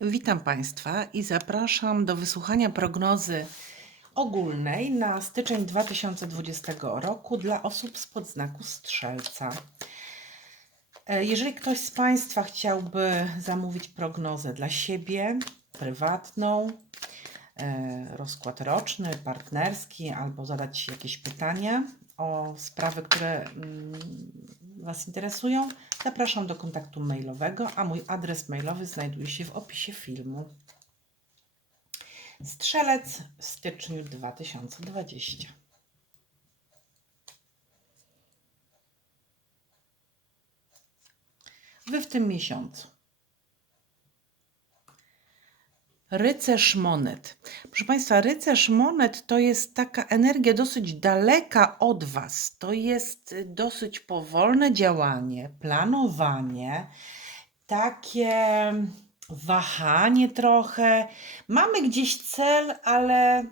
Witam Państwa i zapraszam do wysłuchania prognozy ogólnej na styczeń 2020 roku dla osób spod znaku Strzelca. E, Jeżeli ktoś z Państwa chciałby zamówić prognozę dla siebie, prywatną, e, rozkład roczny, partnerski, albo zadać jakieś pytania o sprawy, które mm, Was interesują, zapraszam do kontaktu mailowego, a mój adres mailowy znajduje się w opisie filmu. Strzelec w styczniu 2020. Wy w tym miesiącu. Rycerz monet. Proszę Państwa, rycerz monet to jest taka energia dosyć daleka od Was. To jest y, dosyć powolne działanie, planowanie, takie wahanie trochę. Mamy gdzieś cel, ale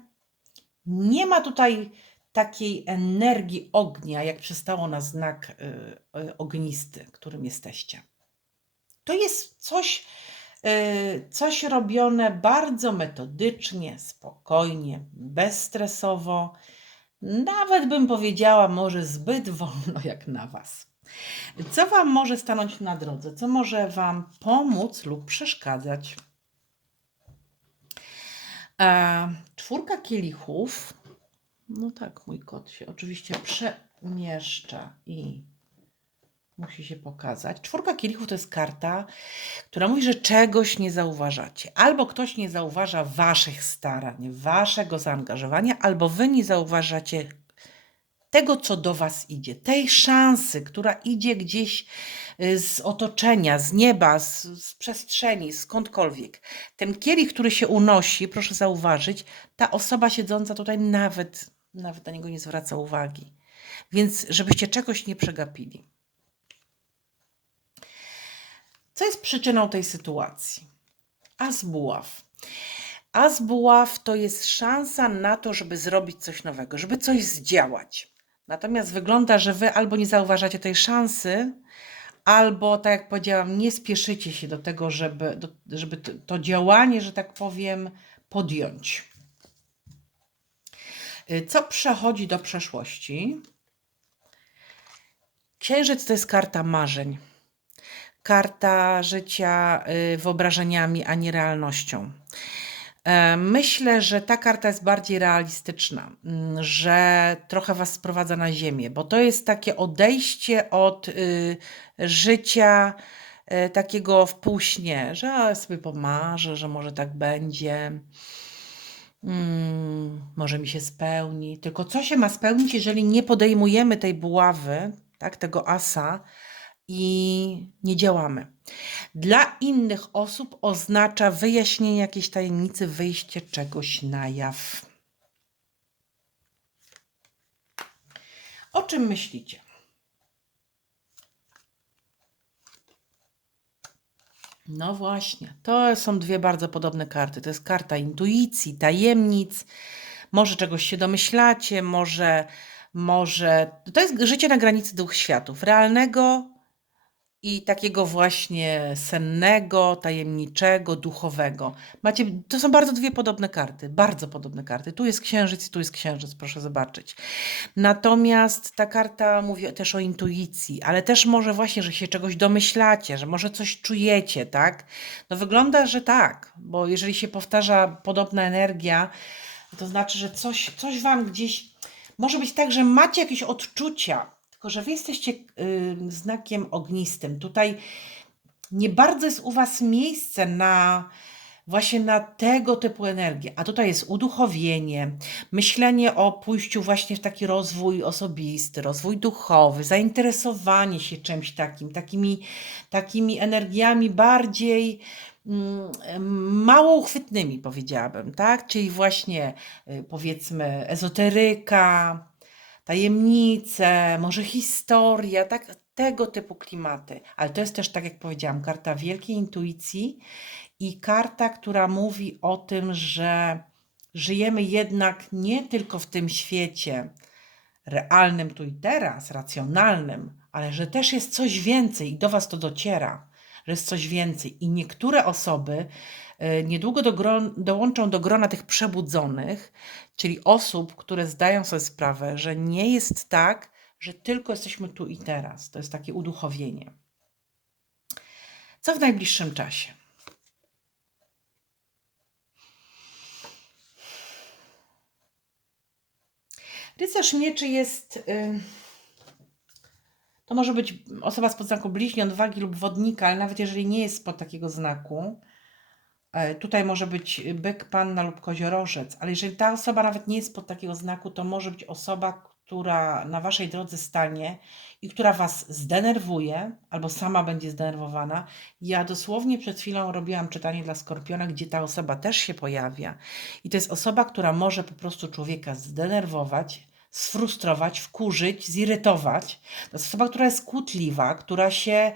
nie ma tutaj takiej energii ognia, jak przystało na znak y, y, ognisty, którym jesteście. To jest coś, coś robione bardzo metodycznie, spokojnie, bezstresowo. Nawet bym powiedziała, może zbyt wolno jak na Was. Co Wam może stanąć na drodze? Co może Wam pomóc lub przeszkadzać? E, czwórka kielichów. No tak, mój kot się oczywiście przemieszcza i musi się pokazać. Czwórka kielichów to jest karta, która mówi, że czegoś nie zauważacie. Albo ktoś nie zauważa waszych starań, waszego zaangażowania, albo wy nie zauważacie tego, co do was idzie, tej szansy, która idzie gdzieś y, z otoczenia, z nieba, z, z przestrzeni, skądkolwiek. Ten kielich, który się unosi, proszę zauważyć, ta osoba siedząca tutaj nawet, nawet na niego nie zwraca uwagi. Więc żebyście czegoś nie przegapili. Co jest przyczyną tej sytuacji? As buław. As buław to jest szansa na to, żeby zrobić coś nowego, żeby coś zdziałać. Natomiast wygląda, że wy albo nie zauważacie tej szansy, albo, tak jak powiedziałam, nie spieszycie się do tego, żeby, do, żeby to, to działanie, że tak powiem, podjąć. Y, Co przechodzi do przeszłości? Księżyc to jest karta marzeń karta życia y, wyobrażeniami, a nie realnością. E, Myślę, że ta karta jest bardziej realistyczna, mm, że trochę Was sprowadza na ziemię, bo to jest takie odejście od y, życia y, takiego w półśnie, że sobie pomarzę, że może tak będzie, mm, może mi się spełni. Tylko co się ma spełnić, jeżeli nie podejmujemy tej buławy, tak, tego asa, i nie działamy. Dla innych osób oznacza wyjaśnienie jakiejś tajemnicy, wyjście czegoś na jaw. O czym myślicie? No właśnie, to są dwie bardzo podobne karty. To jest karta intuicji, tajemnic. Może czegoś się domyślacie, może, może. To jest życie na granicy dwóch światów: realnego i takiego właśnie sennego, tajemniczego, duchowego. Macie, to są bardzo dwie podobne karty, bardzo podobne karty. Tu jest księżyc i tu jest księżyc, proszę zobaczyć. Natomiast ta karta mówi też o intuicji, ale też może właśnie, że się czegoś domyślacie, że może coś czujecie, tak? No wygląda, że tak, bo jeżeli się powtarza podobna energia, to znaczy, że coś, coś wam gdzieś może być tak, że macie jakieś odczucia, tylko że wy jesteście znakiem ognistym. Tutaj nie bardzo jest u was miejsce na właśnie na tego typu energię. A tutaj jest uduchowienie, myślenie o pójściu właśnie w taki rozwój osobisty, rozwój duchowy, zainteresowanie się czymś takim, takimi, takimi energiami bardziej mm, mało uchwytnymi, powiedziałabym, tak? Czyli właśnie y, powiedzmy ezoteryka, tajemnice, może historia, tak, tego typu klimaty. Ale to jest też, tak jak powiedziałam, karta wielkiej intuicji i karta, która mówi o tym, że żyjemy jednak nie tylko w tym świecie realnym tu i teraz, racjonalnym, ale że też jest coś więcej i do Was to dociera. Że jest coś więcej. I niektóre osoby e, niedługo do dołączą do grona tych przebudzonych, czyli osób, które zdają sobie sprawę, że nie jest tak, że tylko jesteśmy tu i teraz. To jest takie uduchowienie. Co w najbliższym czasie? Rycerz mieczy jest. y, To może być osoba spod znaku bliźniąt, wagi lub wodnika, ale nawet jeżeli nie jest spod takiego znaku, e, tutaj może być byk, panna lub koziorożec, ale jeżeli ta osoba nawet nie jest spod takiego znaku, to może być osoba, która na waszej drodze stanie i która was zdenerwuje, albo sama będzie zdenerwowana. Ja dosłownie przed chwilą robiłam czytanie dla skorpiona, gdzie ta osoba też się pojawia. I to jest osoba, która może po prostu człowieka zdenerwować, sfrustrować, wkurzyć, zirytować. To jest osoba, która jest kłótliwa, która się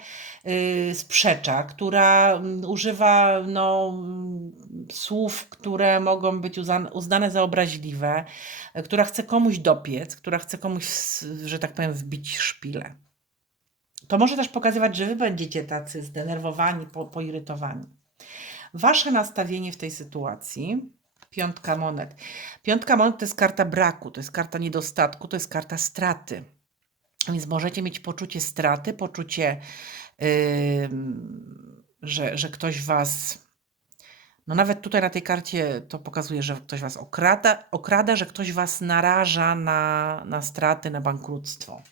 y, sprzecza, która mm, używa no, słów, które mogą być uznane za obraźliwe, y, która chce komuś dopiec, która chce komuś, że tak powiem, wbić szpilę. To może też pokazywać, że wy będziecie tacy zdenerwowani, po, poirytowani. Wasze nastawienie w tej sytuacji, piątka monet. Piątka monet to jest karta braku, to jest karta niedostatku, to jest karta straty. Więc możecie mieć poczucie straty, poczucie, ym, że, że ktoś was. No nawet tutaj na tej karcie to pokazuje, że ktoś was okrada, okrada że ktoś was naraża na, na straty, na bankructwo.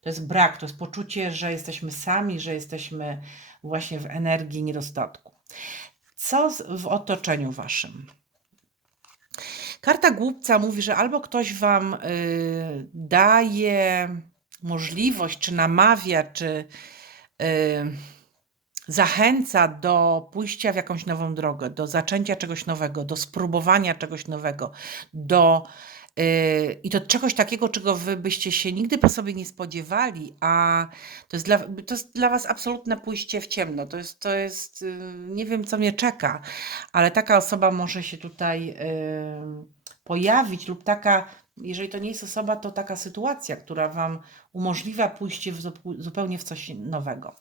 To jest brak, to jest poczucie, że jesteśmy sami, że jesteśmy właśnie w energii niedostatku. Co w otoczeniu waszym? Karta głupca mówi, że albo ktoś wam y, daje możliwość, czy namawia, czy y, zachęca do pójścia w jakąś nową drogę, do zaczęcia czegoś nowego, do spróbowania czegoś nowego, do y, i to czegoś takiego, czego wy byście się nigdy po sobie nie spodziewali, a to jest dla, to jest dla was absolutne pójście w ciemno. To jest, to jest y, nie wiem, co mnie czeka, ale taka osoba może się tutaj y, pojawić lub taka, jeżeli to nie jest osoba, to taka sytuacja, która wam umożliwia pójście w zupełnie w coś nowego.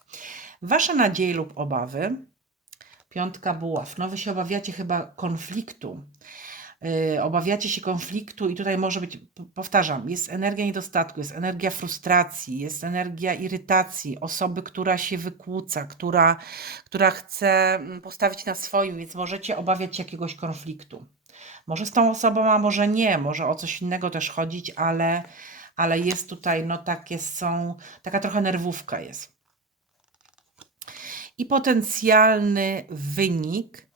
Wasze nadzieje lub obawy. Piątka buław. No wy się obawiacie chyba konfliktu. Yy, obawiacie się konfliktu i tutaj może być, powtarzam, jest energia niedostatku, jest energia frustracji, jest energia irytacji, osoby, która się wykłóca, która, która chce mm, postawić na swoim, więc możecie obawiać się jakiegoś konfliktu. Może z tą osobą, a może nie, może o coś innego też chodzić, ale, ale jest tutaj, no takie są, taka trochę nerwówka jest. I potencjalny wynik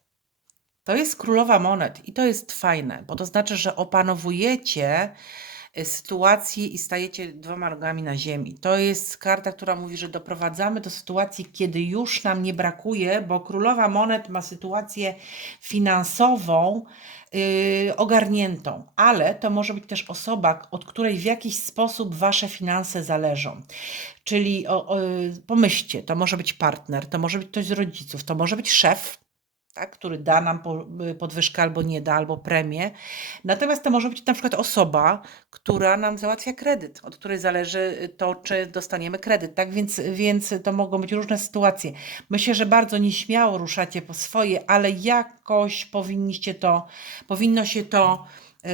to jest królowa monet i to jest fajne, bo to znaczy, że opanowujecie sytuację i stajecie dwoma nogami na ziemi. To jest karta, która mówi, że doprowadzamy do sytuacji, kiedy już nam nie brakuje, bo królowa monet ma sytuację finansową yy, ogarniętą, ale to może być też osoba, od której w jakiś sposób wasze finanse zależą. Czyli o, o, pomyślcie, to może być partner, to może być ktoś z rodziców, to może być szef, tak, który da nam y, podwyżkę albo nie da, albo premię. Natomiast to może być na przykład osoba, która nam załatwia kredyt, od której zależy to, czy dostaniemy kredyt. Tak więc, więc to mogą być różne sytuacje. Myślę, że bardzo nieśmiało ruszacie po swoje, ale jakoś powinniście to, powinno się to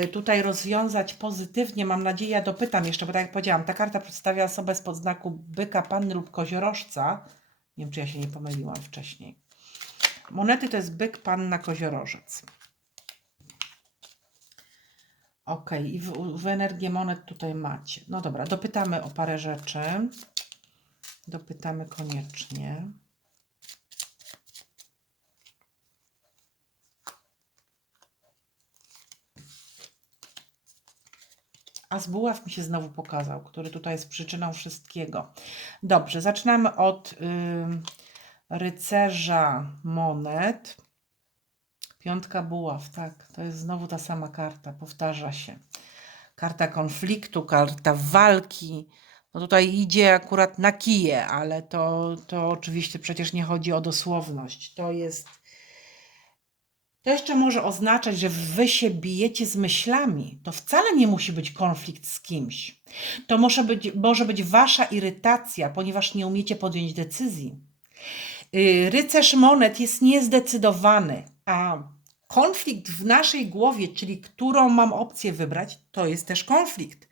y, tutaj rozwiązać pozytywnie. Mam nadzieję, ja dopytam jeszcze, bo tak jak powiedziałam, ta karta przedstawia osobę spod znaku byka, panny lub koziorożca. Nie wiem, czy ja się nie pomyliłam wcześniej. Monety to jest byk, panna, koziorożec. Ok, i w, w energię monet tutaj macie. No dobra, dopytamy o parę rzeczy. Dopytamy koniecznie. A z buław mi się znowu pokazał, który tutaj jest przyczyną wszystkiego. Dobrze, zaczynamy od ym, rycerza monet. Piątka buław, tak, to jest znowu ta sama karta, powtarza się. Karta konfliktu, karta walki. No tutaj idzie akurat na kije, ale to, to oczywiście przecież nie chodzi o dosłowność. To jest. To jeszcze może oznaczać, że wy się bijecie z myślami. To wcale nie musi być konflikt z kimś. To może być, może być wasza irytacja, ponieważ nie umiecie podjąć decyzji. Y, Rycerz monet jest niezdecydowany, a konflikt w naszej głowie, czyli którą mam opcję wybrać, to jest też konflikt.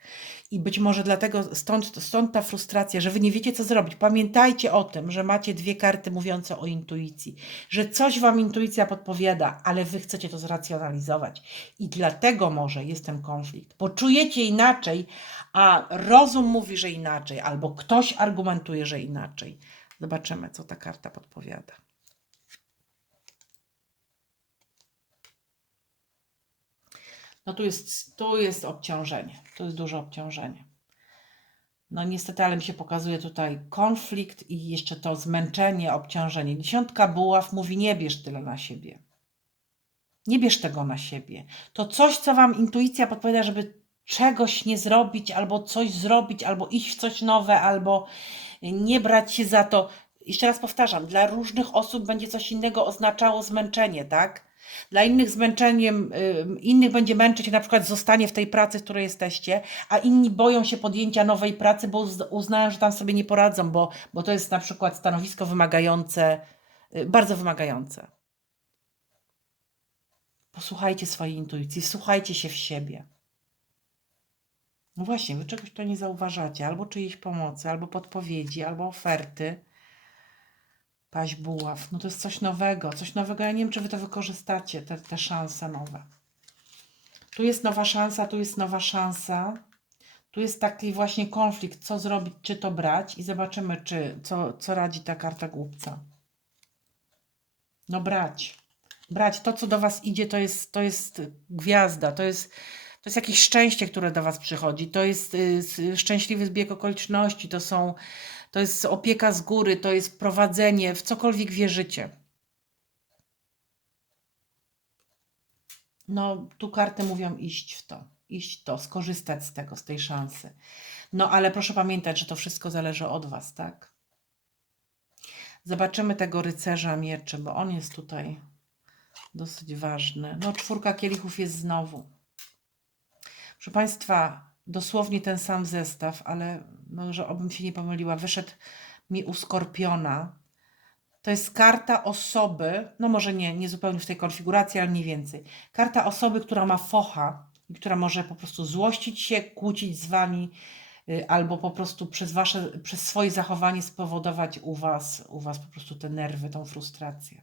I być może dlatego stąd, stąd ta frustracja, że wy nie wiecie, co zrobić. Pamiętajcie o tym, że macie dwie karty mówiące o intuicji, że coś wam intuicja podpowiada, ale wy chcecie to zracjonalizować. I dlatego może jest ten konflikt, bo czujecie inaczej, a rozum mówi, że inaczej, albo ktoś argumentuje, że inaczej. Zobaczymy, co ta karta podpowiada. No tu jest, tu jest obciążenie. Tu jest duże obciążenie. No niestety, ale mi się pokazuje tutaj konflikt i jeszcze to zmęczenie, obciążenie. Dziesiątka buław mówi, nie bierz tyle na siebie. Nie bierz tego na siebie. To coś, co wam intuicja podpowiada, żeby czegoś nie zrobić, albo coś zrobić, albo iść w coś nowe, albo nie brać się za to. Jeszcze raz powtarzam, dla różnych osób będzie coś innego oznaczało zmęczenie, tak? Dla innych zmęczeniem, y, innych będzie męczyć na przykład zostanie w tej pracy, w której jesteście, a inni boją się podjęcia nowej pracy, bo uz- uznają, że tam sobie nie poradzą, bo, bo to jest na przykład stanowisko wymagające, y, bardzo wymagające. Posłuchajcie swojej intuicji, słuchajcie się w siebie. No właśnie, wy czegoś to nie zauważacie, albo czyjejś pomocy, albo podpowiedzi, albo oferty. Paź buław, no to jest coś nowego, coś nowego. Ja nie wiem, czy wy to wykorzystacie, te, te szanse nowe. Tu jest nowa szansa, tu jest nowa szansa. Tu jest taki właśnie konflikt, co zrobić, czy to brać i zobaczymy, czy, co, co radzi ta karta głupca. No brać. Brać. To, co do Was idzie, to jest, to jest gwiazda, to jest, to jest jakieś szczęście, które do Was przychodzi. To jest y, szczęśliwy zbieg okoliczności, to są, to jest opieka z góry, to jest prowadzenie, w cokolwiek wierzycie. No, tu karty mówią iść w to, iść to, skorzystać z tego, z tej szansy. No, ale proszę pamiętać, że to wszystko zależy od Was, tak? Zobaczymy tego rycerza mieczy, bo on jest tutaj dosyć ważny. No, czwórka kielichów jest znowu. Proszę Państwa, dosłownie ten sam zestaw, ale no, że obym się nie pomyliła, wyszedł mi u Skorpiona. To jest karta osoby, no może nie, nie zupełnie w tej konfiguracji, ale mniej więcej. Karta osoby, która ma focha i która może po prostu złościć się, kłócić z Wami, y, albo po prostu przez, wasze, przez swoje zachowanie spowodować u was, u was po prostu te nerwy, tą frustrację.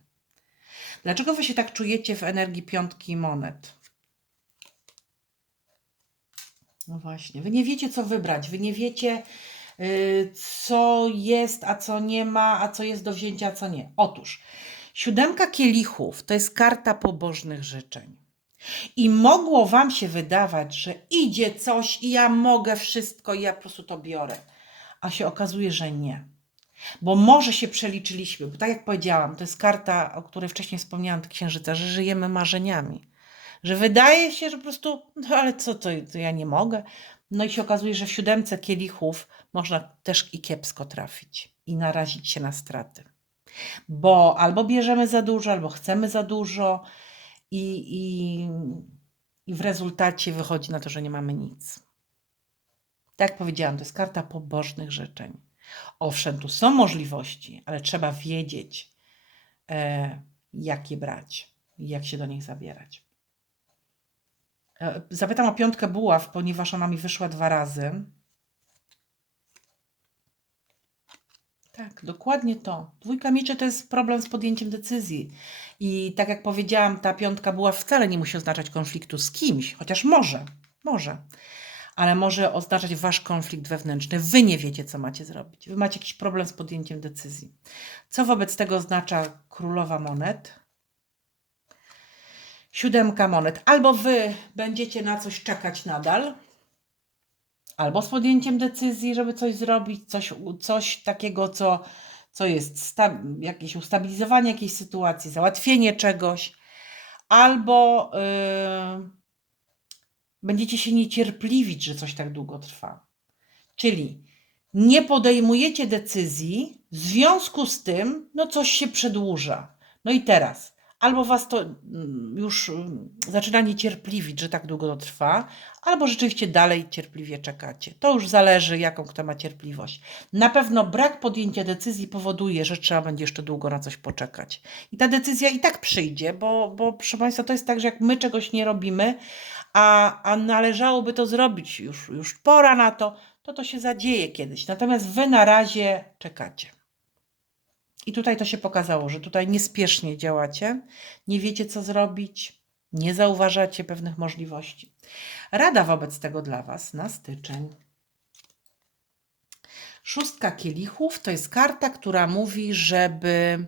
Dlaczego Wy się tak czujecie w energii piątki monet? No właśnie, wy nie wiecie, co wybrać, wy nie wiecie, y, co jest, a co nie ma, a co jest do wzięcia, a co nie. Otóż, siódemka kielichów to jest karta pobożnych życzeń. I mogło Wam się wydawać, że idzie coś i ja mogę wszystko i ja po prostu to biorę. A się okazuje, że nie. Bo może się przeliczyliśmy, bo tak jak powiedziałam, to jest karta, o której wcześniej wspomniałam, księżyca, że żyjemy marzeniami że wydaje się, że po prostu, no ale co to, to ja nie mogę. No i się okazuje, że w siódemce kielichów można też i kiepsko trafić i narazić się na straty. Bo albo bierzemy za dużo, albo chcemy za dużo i, i, i w rezultacie wychodzi na to, że nie mamy nic. Tak jak powiedziałam, to jest karta pobożnych życzeń. Owszem, tu są możliwości, ale trzeba wiedzieć, e, jak je brać jak się do nich zabierać. E, Zapytam o piątkę buław, ponieważ ona mi wyszła dwa razy. Tak, dokładnie to. Dwójka mieczy to jest problem z podjęciem decyzji. I tak jak powiedziałam, ta piątka buław wcale nie musi oznaczać konfliktu z kimś, chociaż może, może. Ale może oznaczać wasz konflikt wewnętrzny. Wy nie wiecie, co macie zrobić. Wy macie jakiś problem z podjęciem decyzji. Co wobec tego oznacza królowa monet? Siódemka monet. Albo wy będziecie na coś czekać nadal, albo z podjęciem decyzji, żeby coś zrobić, coś, coś takiego, co, co jest jakieś ustabilizowanie jakiejś sytuacji, załatwienie czegoś, albo yy, będziecie się niecierpliwić, że coś tak długo trwa. Czyli nie podejmujecie decyzji, w związku z tym, no coś się przedłuża. No i teraz albo Was to mm, już mm, zaczyna niecierpliwić, że tak długo to trwa, albo rzeczywiście dalej cierpliwie czekacie. To już zależy, jaką kto ma cierpliwość. Na pewno brak podjęcia decyzji powoduje, że trzeba będzie jeszcze długo na coś poczekać. I ta decyzja i tak przyjdzie, bo, bo proszę Państwa, to jest tak, że jak my czegoś nie robimy, a, a należałoby to zrobić, już, już pora na to, to to się zadzieje kiedyś. Natomiast Wy na razie czekacie. I tutaj to się pokazało, że tutaj niespiesznie działacie, nie wiecie co zrobić, nie zauważacie pewnych możliwości. Rada wobec tego dla Was na styczeń. Szóstka kielichów to jest karta, która mówi, żeby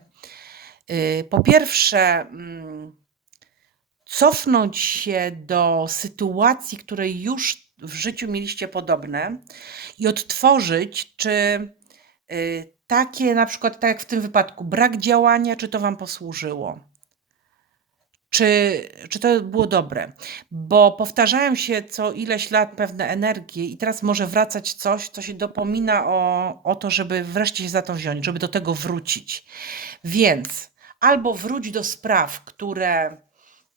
yy, po pierwsze mm, cofnąć się do sytuacji, której już w życiu mieliście podobne i odtworzyć, czy yy, takie na przykład, tak jak w tym wypadku, brak działania, czy to Wam posłużyło? Czy, czy to było dobre? Bo powtarzają się co ileś lat pewne energie, i teraz może wracać coś, co się dopomina o, o to, żeby wreszcie się za to wziąć, żeby do tego wrócić. Więc albo wróć do spraw, które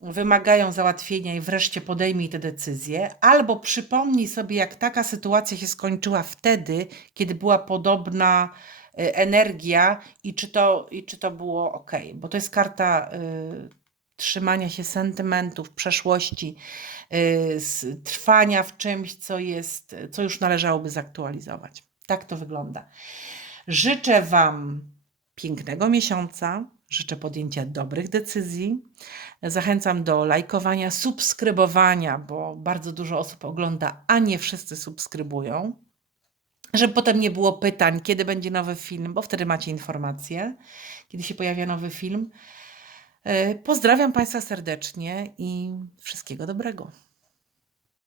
wymagają załatwienia i wreszcie podejmij te decyzje, albo przypomnij sobie, jak taka sytuacja się skończyła wtedy, kiedy była podobna energia i czy to, i czy to było ok. Bo to jest karta y, trzymania się sentymentów, przeszłości, y, trwania w czymś, co jest, co już należałoby zaktualizować. Tak to wygląda. Życzę Wam pięknego miesiąca. Życzę podjęcia dobrych decyzji. Zachęcam do lajkowania, subskrybowania, bo bardzo dużo osób ogląda, a nie wszyscy subskrybują. Żeby potem nie było pytań, kiedy będzie nowy film, bo wtedy macie informacje, kiedy się pojawia nowy film. E, Pozdrawiam Państwa serdecznie i wszystkiego dobrego.